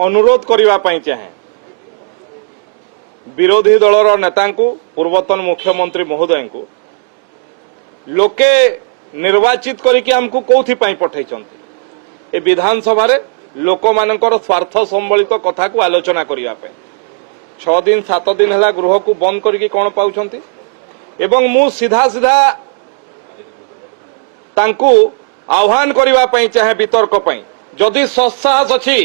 अनुरोध करने चाहे विरोधी दलर नेता पूर्वतन मुख्यमंत्री महोदय को लोके निर्वाचित करके आमको कौथि पठे ए विधानसभा लोक मानकर स्वार्थ संबलित कथा को आलोचना करने 6 दिन 7 दिन है गृह को बंद करके कौन पाउछंती एवं मु सीधा सीधा तांकू आह्वान करने चाहे वितर्क जदि सत्साहस अच्छी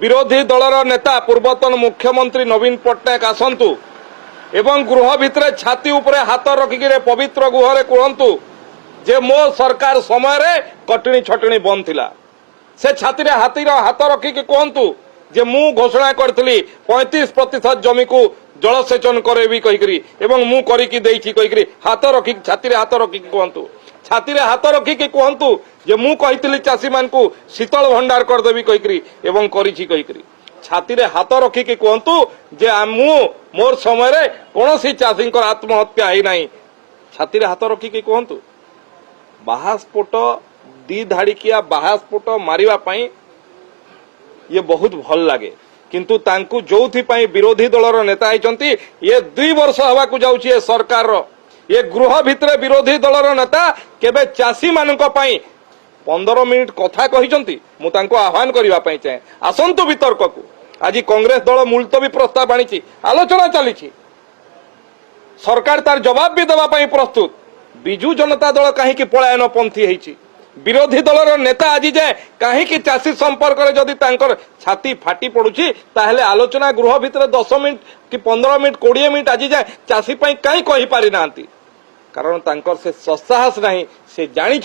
विरोधी दलर नेता पूर्वतन मुख्यमंत्री नवीन पट्टनायक आसतु एवं गृह भितर छाती उपरे हाथ रखिक पवित्र गुहरे कहतु जे मो सरकार समय कटनी छटनी बंद थिला से छाती हाथ रखिक कहतु जे मु घोषणा करी 35% जमी को जलसेचन करेबी कहीकि एवं मु करिकी देइछि कहीकि हाथ रखिक छाती हाथ रखिक कहतु छाती हाथ रखिक कहतु जे मु कहितली चाषी मान को शीतल भंडार करदेवी कहीकि एवं करिछि कहीकि छाती हाथ रखिक कहतु जे मु मोर समय कौन चाषी आत्महत्या है ना छाती हाथ रखिक कहतु बाहास्फोट 2 धाड़िकिया बाहास्फोट मारिबा ये बहुत भल लगे किंतु तांकु जोथि विरोधी दलर नेता होती ये 2 वर्ष हवा को जाउछि सरकार ये गृह भितर विरोधी दलर नेता केबे चाषी मानक 15 मिनिट कथा कहिसंती मु तांको आह्वान करने चाहे आसंतु वितर्क को आज कांग्रेस दल मुलतवी प्रस्ताव आनी आलोचना चली सरकार तार जवाब भी देवाई प्रस्तुत बिजु जनता दल कहीं पलायन पंथी होती विरोधी दलर नेता आज जाए कहीं चाषी संपर्क में जदि छाती फाटी पड़ुची ताहले आलोचना गृह भितर 10 मिनिट कि 15 मिनिट 20 मिनिट आज जाए चाषी कहीं कही पारि ना कारण तांकर से सत्साहस नहीं से जानी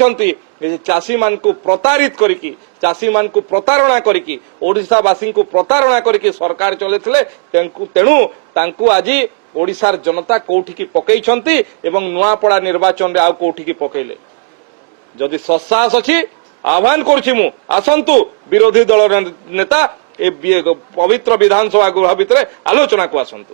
चाषी मान को प्रतारित करिकी चाषी मान को प्रतारणा करिकी ओडिशावासी को प्रतारणा करिकी सरकार चले तेणु तांकु आज ओडिशार जनता कोठिकी पकईछंती एवं नुआपड़ा निर्वाचन रे आउ कोठिकी पकईले जदि सत्साहस अच्छी आह्वान करुछि मु आसंतु विरोधी दल नेता ए पवित्र विधानसभा गृह भितर आलोचना को आसंतु।